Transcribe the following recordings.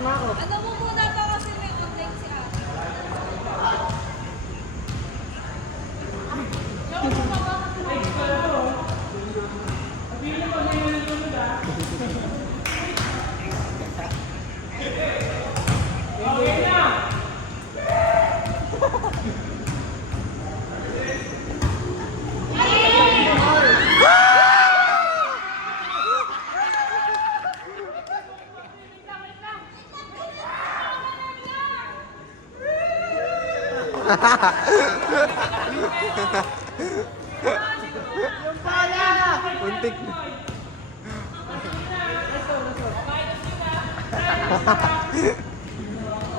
na ako. Ano mo muna to kasi may online si ate. Yung pala! Puntik.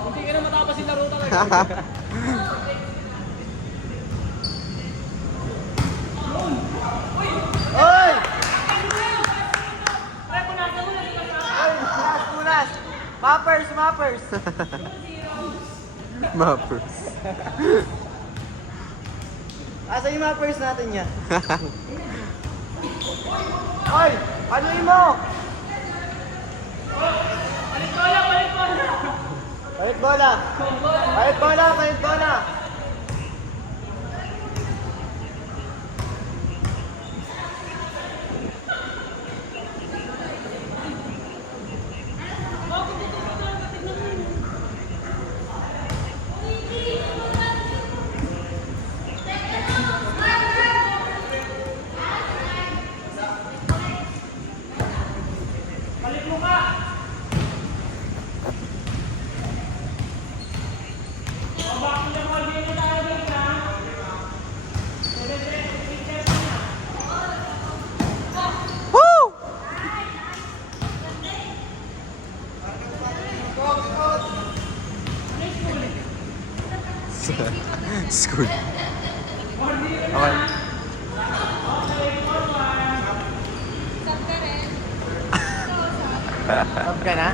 Hindi ka na matapos yung laro talaga. Oy! Punas! Mappers! Mappers. Asa yung mappers natin yan? Oy! Ano mo? Palit bola! Woo! School. Okay. Sab ka rin. Sab ka na?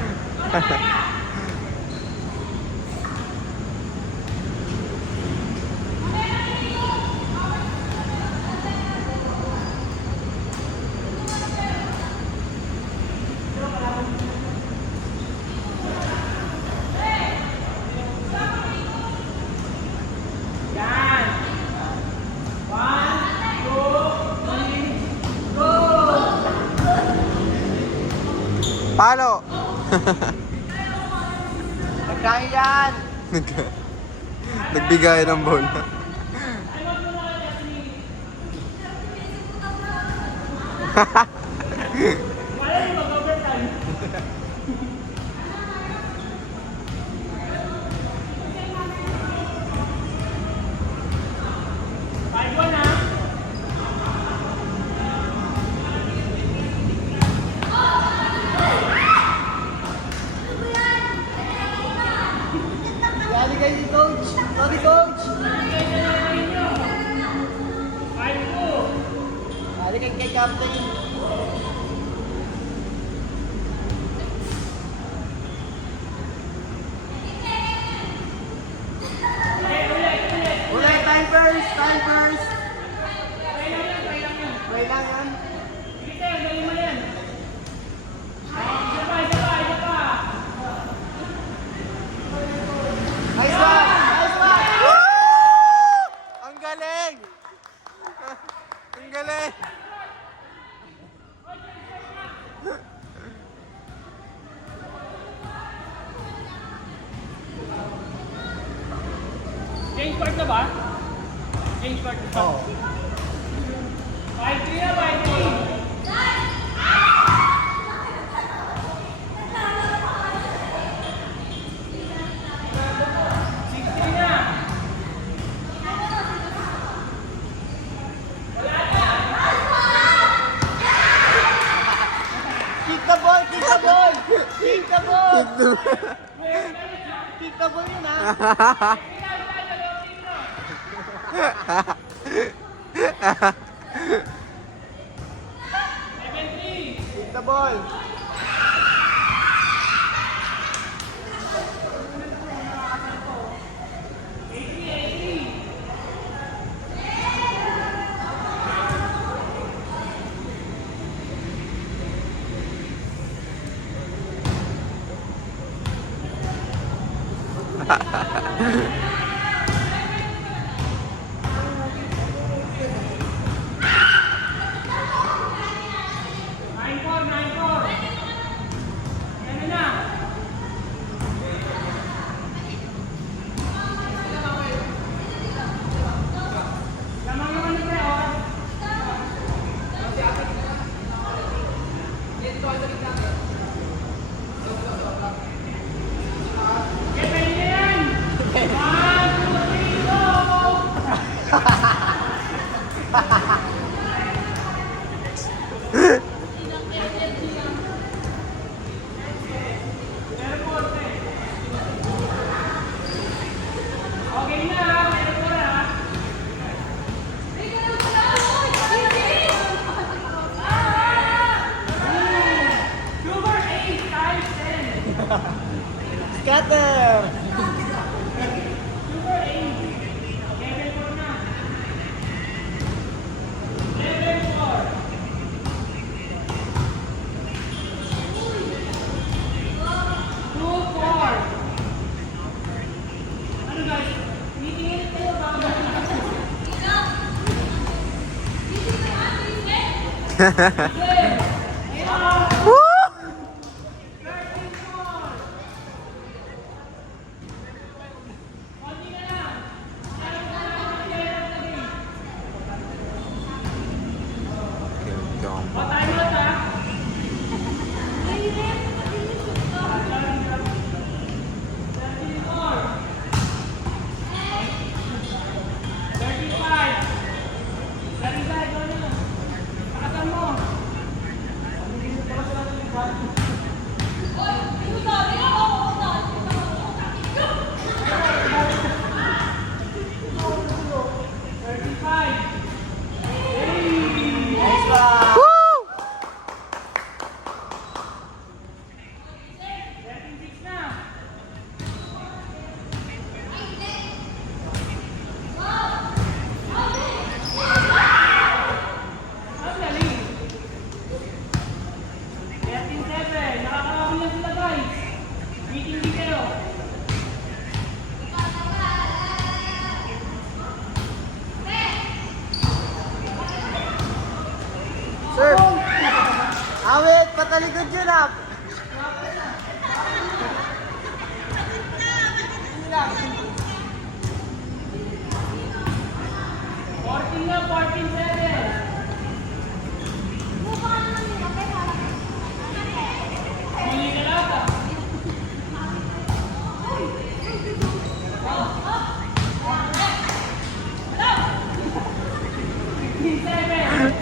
Palo! Nagkain yan! Nagbigay ng bola. Dali kayo si Coach! Sorry, Coach! Dali kayo kay Captain! Ulit! Time first! Try lang yan! Nice one! Ang galing! Ang galing! Change part na ba? Change part na. Oo. 5-3 na, 5-3. Kick the ball! Kick the ball! Kick the ball! Kick the ball yun, ha? Kick the ball! Scatter! Sir! Awit! Patalikod yun ah!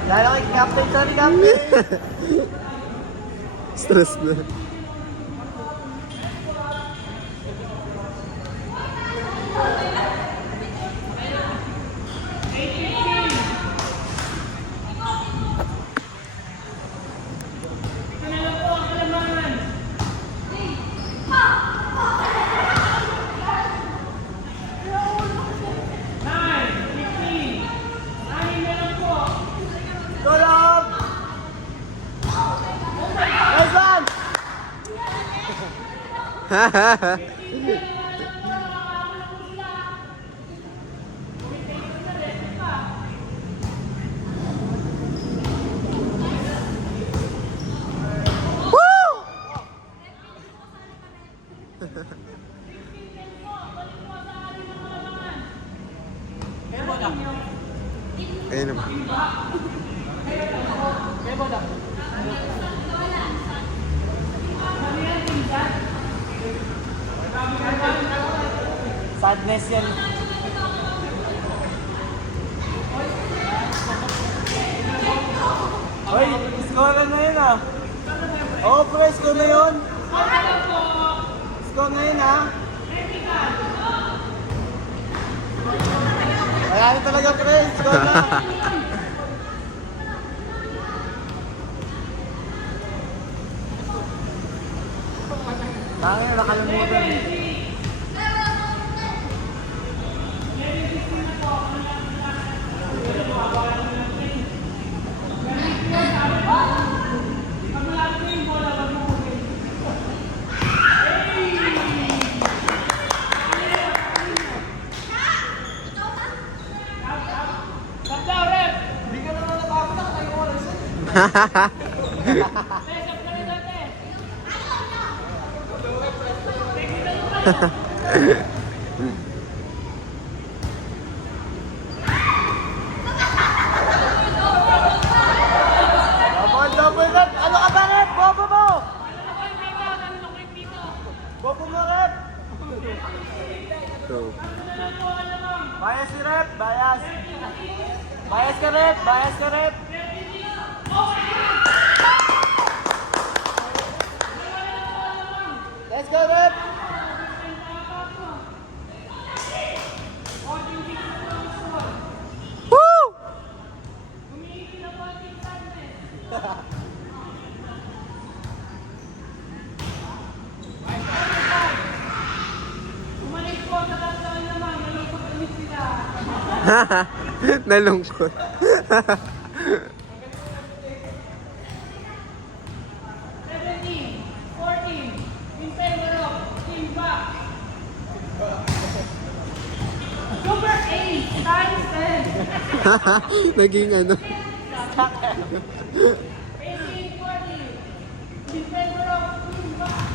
Lalo kay Captain, sorry Captain! Stress na. Tulog! Nice one! Ayun naman. Sadness yan. Hoy, score na yun ah. Oo, pre, score na yun. Score na yun ah. Wala na talaga pre, score na. Tangin na nakalimutan. Double rep! Ano ka ba, rep? Bobo mo! Bobo mo, rep! Go. Bias si rep! Bias! Bias ka, rep! Bias ka, rep! Let's go, rep! Woo! Nalungkot. 17, 14, in favor of team back. Super 8 times 10. Naging ano. 18, 40, in favor of team back.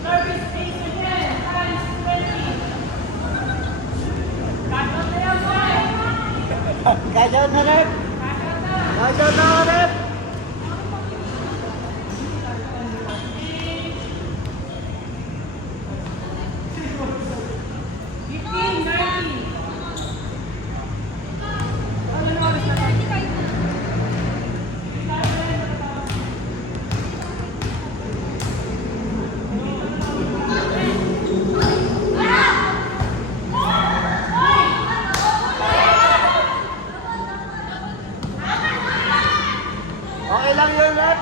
Service 8 again, times 20. Cut out na yan, boy. Cash out na, rep! Cut out na. Cash out na, rep! 15, 90. Ano na oras na tayo? Okay lang yun, rep!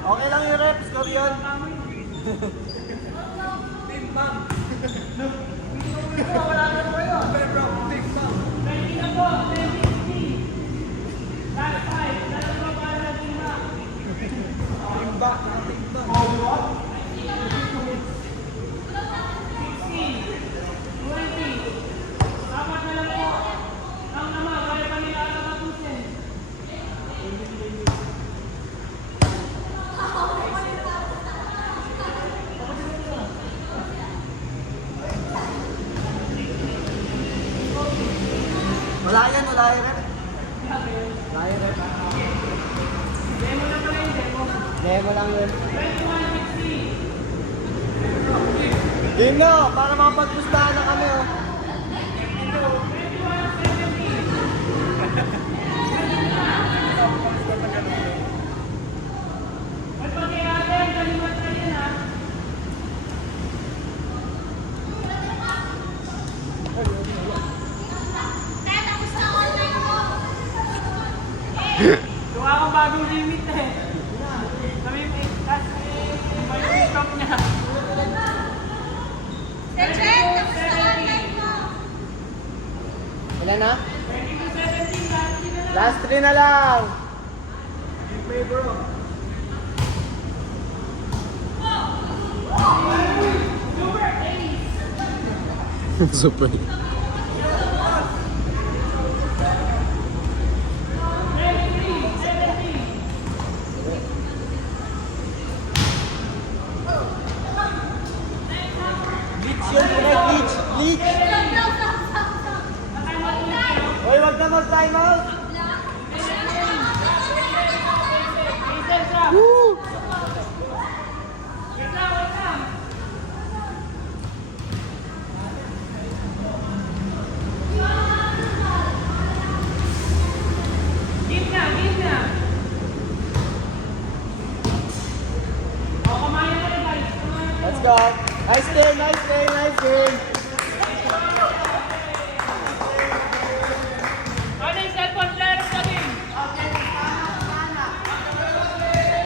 Okay lang yun, rep! Score yun! Wala yan, wala yan, rep! Wala yan, rep! Demo lang yun. Game na, para makapagpustahan na kami, oh. Gawa akong bagong limit eh. Kami, tapos iba yung stop niya. Check, tapos na online mo. Ilan na? 22-17, Last 3 na lang! Super. Glitch yun, direct glitch! Glitch! Hoy, wag na mag-time out! Woo! Give na, give na. O, kumain na rin guys. Let's go! Nice game, nice game, nice game!